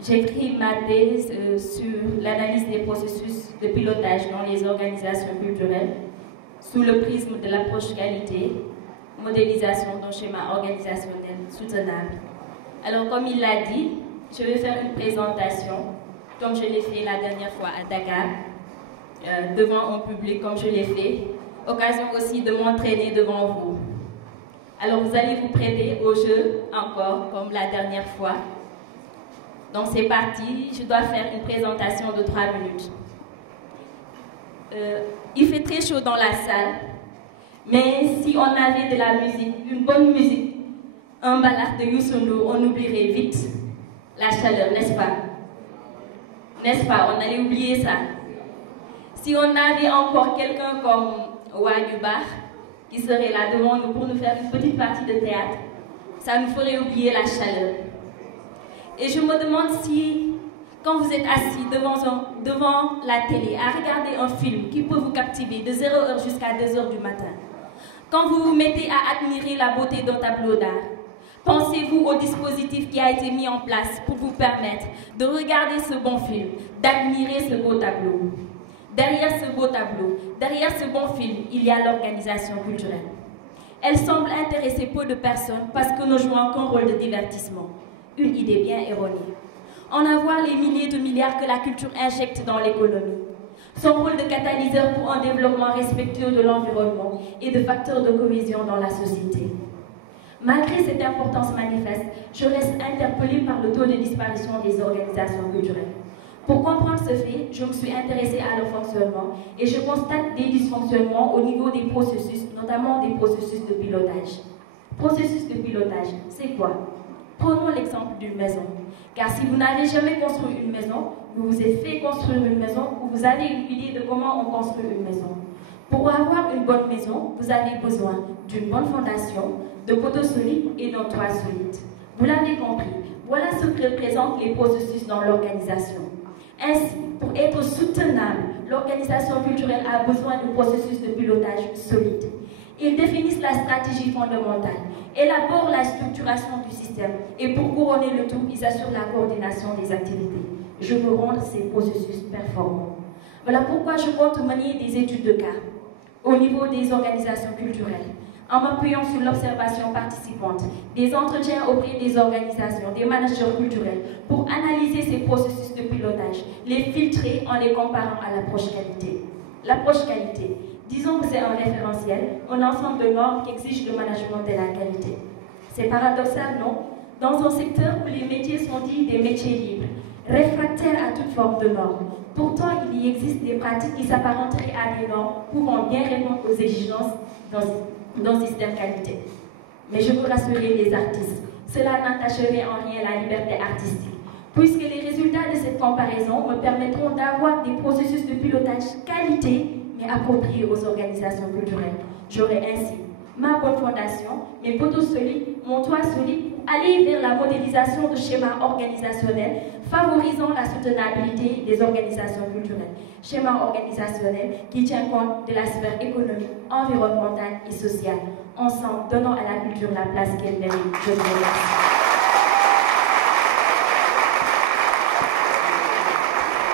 J'ai écrit ma thèse sur l'analyse des processus de pilotage dans les organisations culturelles sous le prisme de l'approche qualité, modélisation d'un schéma organisationnel soutenable. Alors, comme il l'a dit, je vais faire une présentation, comme je l'ai fait la dernière fois à Dakar, devant un public comme je l'ai fait, occasion aussi de m'entraîner devant vous. Alors, vous allez vous prêter au jeu encore, comme la dernière fois. Donc, c'est parti, je dois faire une présentation de 3 minutes. Il fait très chaud dans la salle, mais si on avait de la musique, une bonne musique, un ballad de Youssou N'Dour, on oublierait vite la chaleur, n'est-ce pas? N'est-ce pas? On allait oublier ça. Si on avait encore quelqu'un comme Wayuba qui serait là devant nous pour nous faire une petite partie de théâtre, ça nous ferait oublier la chaleur. Et je me demande si, quand vous êtes assis devant la télé, à regarder un film qui peut vous captiver de 0h jusqu'à 2h du matin, quand vous vous mettez à admirer la beauté d'un tableau d'art, pensez-vous au dispositif qui a été mis en place pour vous permettre de regarder ce bon film, d'admirer ce beau tableau. Derrière ce beau tableau, derrière ce bon film, il y a l'organisation culturelle. Elle semble intéresser peu de personnes parce que nous jouons qu'un rôle de divertissement. Une idée bien erronée. En avoir les milliers de milliards que la culture injecte dans l'économie. Son rôle de catalyseur pour un développement respectueux de l'environnement et de facteur de cohésion dans la société. Malgré cette importance manifeste, je reste interpellée par le taux de disparition des organisations culturelles. Pour comprendre ce fait, je me suis intéressée à leur fonctionnement et je constate des dysfonctionnements au niveau des processus, notamment des processus de pilotage. Processus de pilotage, c'est quoi? Prenons l'exemple d'une maison. Car si vous n'avez jamais construit une maison, vous vous êtes fait construire une maison ou vous avez une idée de comment on construit une maison. Pour avoir une bonne maison, vous avez besoin d'une bonne fondation, de poteaux solides et d'un toit solide. Vous l'avez compris, voilà ce que représentent les processus dans l'organisation. Ainsi, pour être soutenable, l'organisation culturelle a besoin de processus de pilotage solides. Ils définissent la stratégie fondamentale, élaborent la structuration du système et pour couronner le tout, ils assurent la coordination des activités. Je veux rendre ces processus performants. Voilà pourquoi je compte mener des études de cas au niveau des organisations culturelles, en m'appuyant sur l'observation participante, des entretiens auprès des organisations, des managers culturels, pour analyser ces processus de pilotage, les filtrer en les comparant à l'approche qualité. L'approche qualité, disons que c'est un référentiel, un ensemble de normes qui exige le management de la qualité. C'est paradoxal, non? Dans un secteur où les métiers sont dits des métiers libres, réfractaires à toute forme de normes, pourtant il y existe des pratiques qui s'apparenteraient à des normes pouvant bien répondre aux exigences dans le système qualité. Mais je veux rassurer les artistes, cela n'entacherait en rien la liberté artistique, puisque les résultats de cette comparaison me permettront d'avoir des processus de pilotage qualité, mais appropriés aux organisations culturelles. J'aurai ainsi ma bonne fondation, mes poteaux solides, mon toit solide, pour aller vers la modélisation de schémas organisationnels favorisant la soutenabilité des organisations culturelles. Schéma organisationnel qui tient compte de la sphère économique, environnementale et sociale. Ensemble, donnons à la culture la place qu'elle mérite. Je vous remercie.